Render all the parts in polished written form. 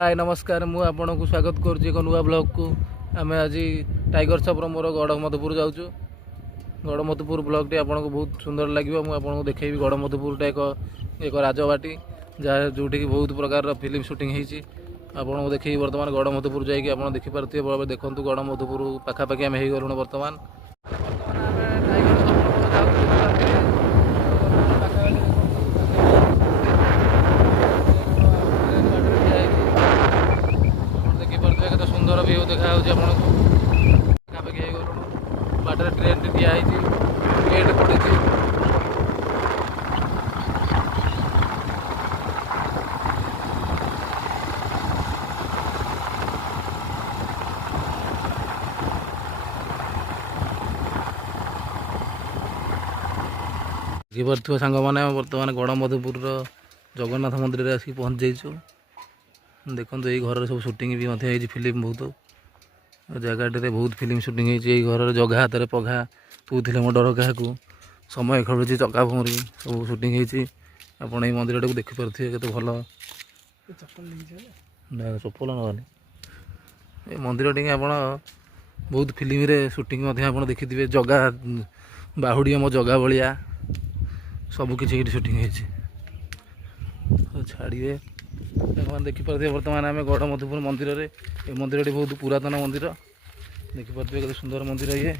हाय नमस्कार मु आपन को स्वागत करुँच एक नुआ ब्लॉग को। आम आज टाइगर छपर मोर गड़मधुपुर जाऊँ। गड़मधुपुर ब्लॉग टी आपन को बहुत सुंदर लगे। मुझे देखी गड़मधुपुर एक एक राजबाटी जहाँ जो बहुत प्रकार फिल्म शूटिंग होती आपन को देखिए। बर्तमान गड़मधुपुर जाकि आप देखिपे देखूँ गड़मधुपुर पाखापाखि आम हो गलु। बर्तमान सुंदर व्यू देखा पाखापाखि हो गलु। बाटर ट्रेन टी ठिया गेट पड़ी। देखिपे सांग मैंने बर्तमान गड़मधुपुर जगन्नाथ मंदिर में आसिक पहुँच जाइए। देखो ये घर सब शूटिंग भी फिल्म बहुत जगह बहुत फिल्म शूटिंग होती। घर जगह हाथ में पघा तू थे मो डर क्या समय खेलुची चका भूरी सब शूटिंग होती। आपड़ ये मंदिर टाक देखिपे के भल चपल नानी ये मंदिर टी आप बहुत फिल्म रे शूटिंग देखिथे। जगह बाहुड़ी आम जगह भाया सबकि शूटिंग होती छाड़िए देखिपे। बर्तमान आम गड़मधुपुर मंदिर में ये मंदिर बहुत पुरातन मंदिर देखिपे के सुंदर मंदिर। ये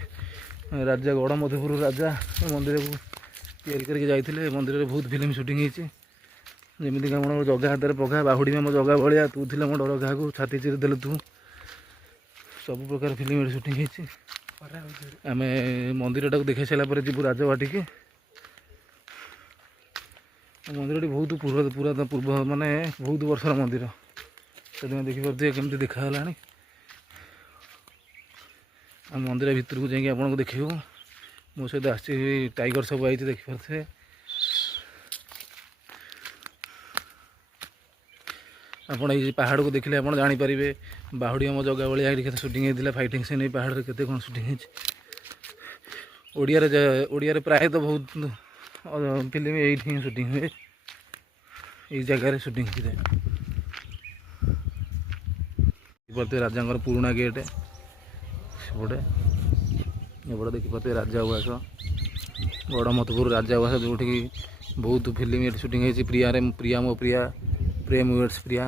राजा गड़मधुपुर राजा मंदिर को तैयारी करके जाते। मंदिर में बहुत फिल्म शूटिंग होती जमीक जगह हाथ में पघा बाहुड़ी में मो जगह भाया तू थे मो डर क्या छाती चिरी देलु तू सब प्रकार फिल्म शूटिंग होती। आम मंदिर टाक देख सारापर जीव राजबाटी की। मंदिर बहुत पुरातन पूर्व माने बहुत वर्षर मंदिर से देखिपे केमती देखाला। आम मंदिर भितर को जाकि आपको देखू मो सहित आसी टाइगर सब आई देखिपे। आपड़ ये पहाड़ को देखले आप जापर बाहुड़ी आम जगह भाया ये शूटिंग होता। फाइटिंग सीन ये पहाड़ के कौन शूटिंग होड़िया प्राय तो बहुत फिल्म ये शूटिंग हुए ये जगह शूटिंग होता है। राजा पुराणा गेट सेपटे एपटे देखिपे राजा उवास गड़मधुपुर राजा उवास जो बहुत फिल्म ये शूटिंग होती। प्रिया मो प्रिया प्रेम वेट्स प्रिया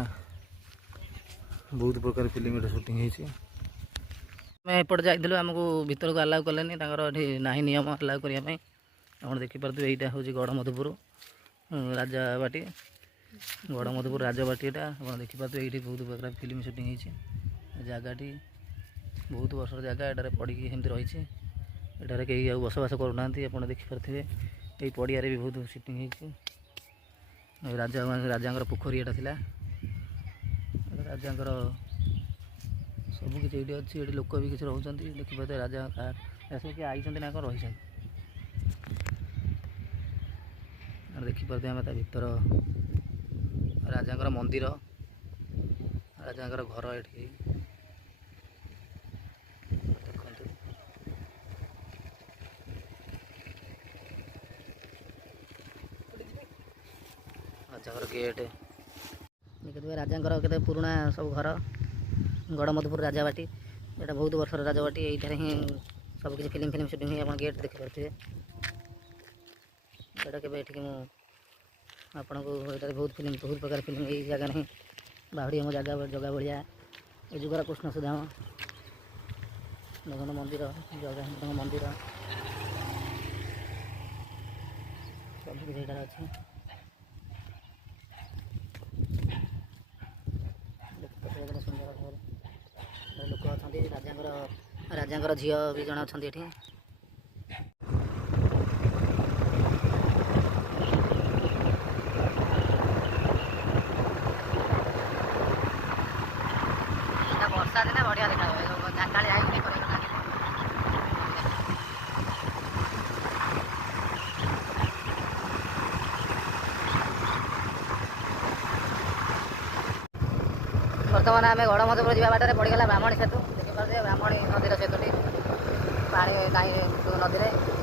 बहुत प्रकार फिल्म ये शूटिंग होती। मैं एपट जाइलु आमको भीतर को अलाउ कले ना नियम अलाउ करने आप देखिपे। यहाँ हूँ गड़मधुपुर राजबाटी गड़मधुपुर राजबाटी आप देखिपे। ये बहुत प्रकार फिल्म शूटिंग होती जगह बहुत वर्ष जगह ये पड़ी रही है। कहीं बसवास करूना आप देखिपे। ये पड़िया भी बहुत शूटिंग होती। राजा पोखरी एटा थिला राजा सबकि ये अच्छी ये लोक भी किसी रोच देखिपे। राजा किए आई ना कौन रही देखिपे। आम भर राजा मंदिर राजा घर ये राजा गेट देखिए। राजा के पुराणा सब घर गड़मधुपुर राजबाटी यहाँ बहुत वर्षर राजबाटी ये ही सबकि फिल्म शूटिंग हुई। आप गेट देखिपे। यहाँ के आपन को ये बहुत प्रकार फिल्म यही जगह नहीं बाहुड़ी आम जगह जगह भाया ये जुगर कृष्ण सुधाम देखो मंदिर जगह मंदिर सबकि अच्छी सुंदर लोक अच्छा। राजा झील भी जन अच्छा ये वर्षा दिन बढ़िया देखा झांकाड़ी आई बर्तमान आम गड़मधुपुर जावा बाटर पड़गला ब्राह्मणी सेतु देखिए। ब्राह्मणी नदी सेतुटी पा ना नदी में